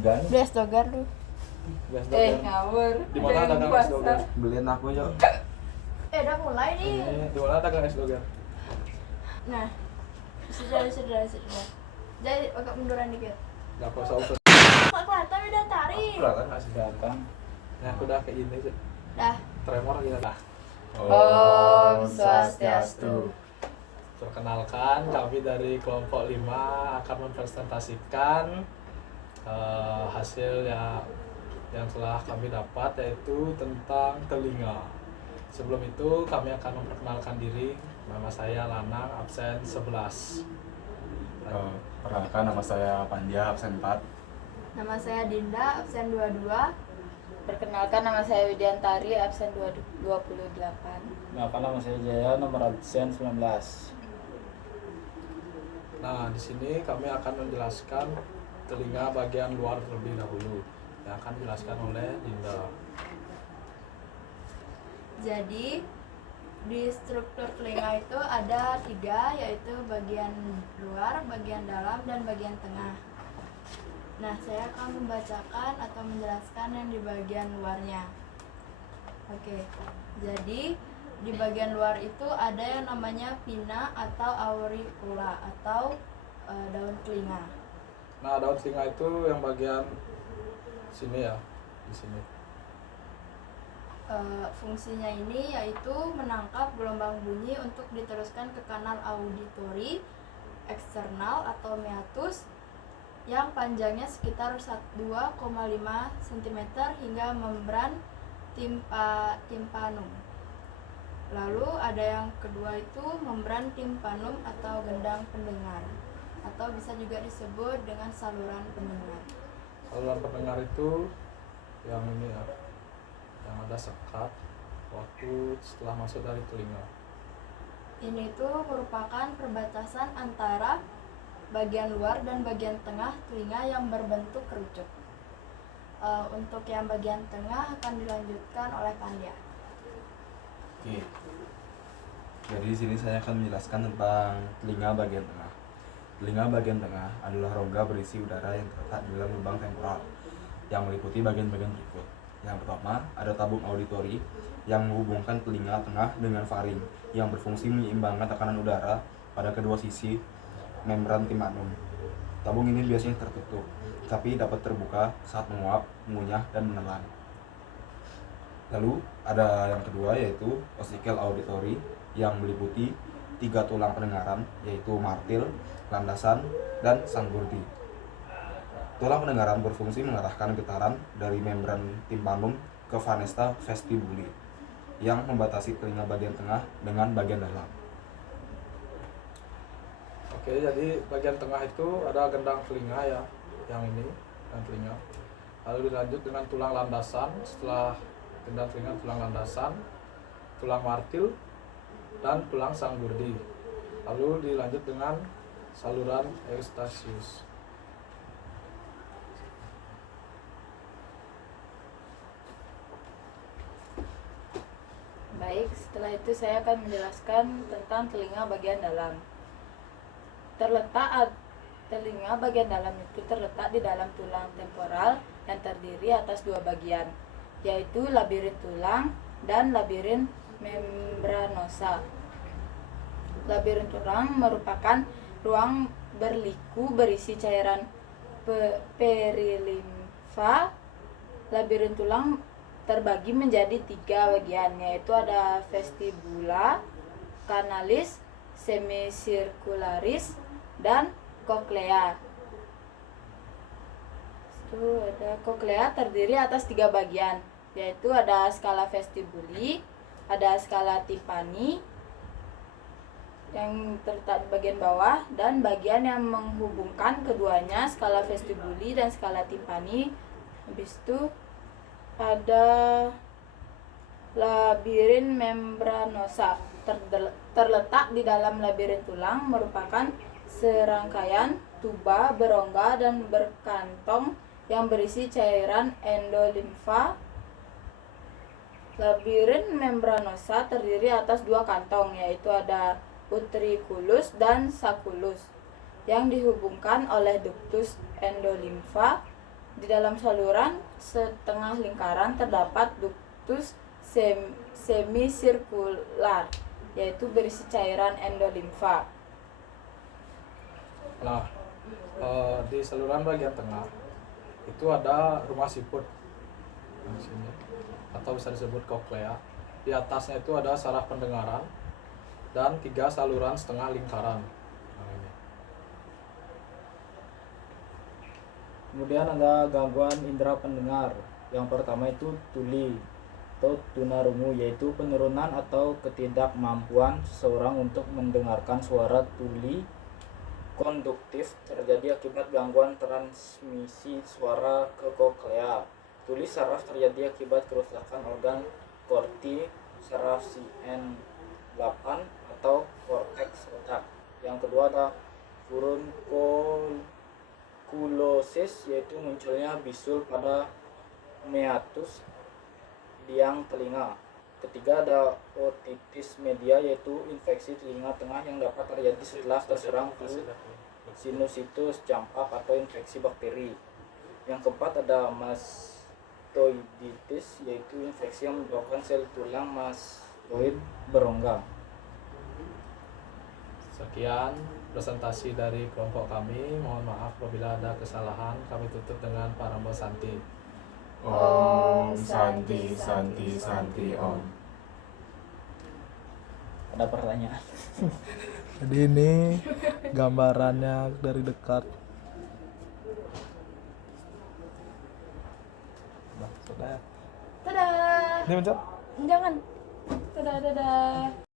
tiga nih. Beli es doger lu. Ngawur. Di mana dagang es doger? Beliin aku yuk. Udah mulai nih. Di mana dagang es doger? Nah, sudah. Jadi agak munduran dikit. Gak usah. Kok kelihatan udah tarik. Kelihatan nggak sih? Datang. Ya aku udah kayak gini sih. Dah. Tremor gitu dah. Om Swastiastu. Perkenalkan, kami dari kelompok 5 akan mempresentasikan hasil yang telah kami dapat, yaitu tentang telinga. Sebelum itu kami akan memperkenalkan diri. Nama saya Lanang, absen 11. Perkenalkan, nama saya Panja, absen 4. Nama saya Dinda, absen 22. Perkenalkan, nama saya Widiantari, absen 28. Nama saya Jaya, nomor absen 19. Nah, di sini kami akan menjelaskan telinga bagian luar terlebih dahulu, yang akan dijelaskan oleh Dinda. Jadi di struktur telinga itu ada 3, yaitu bagian luar, bagian dalam, dan bagian tengah. Nah, saya akan membacakan atau menjelaskan yang di bagian luarnya. Oke, jadi di bagian luar itu ada yang namanya pinna atau auricula atau daun telinga. Nah, daun telinga itu yang bagian sini ya, di sini. Fungsinya ini yaitu menangkap gelombang bunyi untuk diteruskan ke kanal auditori eksternal atau meatus yang panjangnya sekitar 2,5 cm hingga membran timpanum. Lalu ada yang kedua itu membran timpanum atau gendang pendengar, atau bisa juga disebut dengan saluran pendengar. Saluran pendengar itu yang ini ya, yang ada sekat waktu setelah masuk dari telinga. Ini tuh merupakan perbatasan antara bagian luar dan bagian tengah telinga yang berbentuk kerucut. Untuk yang bagian tengah akan dilanjutkan oleh Pandya. Oke. Jadi di sini saya akan menjelaskan tentang telinga bagian tengah. Telinga bagian tengah adalah rongga berisi udara yang terletak di dalam lubang temporal yang meliputi bagian-bagian berikut. Yang pertama, ada tabung auditori yang menghubungkan telinga tengah dengan faring yang berfungsi menyeimbangkan tekanan udara pada kedua sisi membran timpanum. Tabung ini biasanya tertutup, tapi dapat terbuka saat menguap, mengunyah, dan menelan. Lalu ada yang kedua, yaitu ostikel auditori yang meliputi 3 tulang pendengaran, yaitu martil, landasan, dan sanggurdi. Tulang pendengaran berfungsi mengarahkan getaran dari membran timpanum ke vanesta vestibuli yang membatasi telinga bagian tengah dengan bagian dalam. Oke, jadi bagian tengah itu ada gendang telinga ya, yang ini, gendang telinga. Lalu dilanjut dengan tulang landasan, setelah gendang telinga tulang landasan, tulang martil, dan tulang sanggurdi. Lalu dilanjut dengan saluran eustasius. Baik, setelah itu saya akan menjelaskan tentang telinga bagian dalam. Telinga bagian dalam itu terletak di dalam tulang temporal yang terdiri atas 2 bagian, yaitu labirin tulang dan labirin membranosa. Labirin tulang merupakan ruang berliku berisi cairan perilimfa. Labirin tulang terbagi menjadi 3 bagian, yaitu ada vestibula, kanalis, semicircularis, dan koklea. Itu ada koklea terdiri atas 3 bagian, yaitu ada skala vestibuli, ada skala timpani yang terletak di bagian bawah, dan bagian yang menghubungkan keduanya, skala vestibuli dan skala timpani. Habis itu ada labirin membranosa terletak di dalam labirin tulang, merupakan serangkaian tuba berongga dan berkantong yang berisi cairan endolimfa. Labirin membranosa terdiri atas 2 kantong, yaitu ada utriculus dan sacculus, yang dihubungkan oleh ductus endolimfa. Di dalam saluran setengah lingkaran terdapat ductus semisirkular, yaitu berisi cairan endolimfa. Nah, di saluran bagian tengah itu ada rumah siput di sini, atau bisa disebut koklea. Di atasnya itu ada saraf pendengaran dan 3 saluran setengah lingkaran. Nah, ini. Kemudian ada gangguan indera pendengar. Yang pertama itu tuli atau tunarungu, yaitu penurunan atau ketidakmampuan seseorang untuk mendengarkan suara. Tuli konduktif terjadi akibat gangguan transmisi suara ke koklea. Tuli saraf terjadi akibat kerusakan organ korti saraf CN8 atau korteks otak. Yang kedua ada furunculosis, yaitu munculnya bisul pada meatus liang telinga. Ketiga ada otitis media, yaitu infeksi telinga tengah yang dapat terjadi setelah terserang flu, sinusitis, campak atau infeksi bakteri. Yang keempat ada mastoiditis, yaitu infeksi yang menyebabkan sel tulang mastoid berongga. Sekian presentasi dari kelompok kami. Mohon maaf apabila ada kesalahan. Kami tutup dengan Paramo Santi. Om Santi Santi Santi Om. Ada pertanyaan? Jadi ini gambarannya dari dekat. Nah, sudah. Dadah. Ini mencet. Jangan. Dadah, dadah.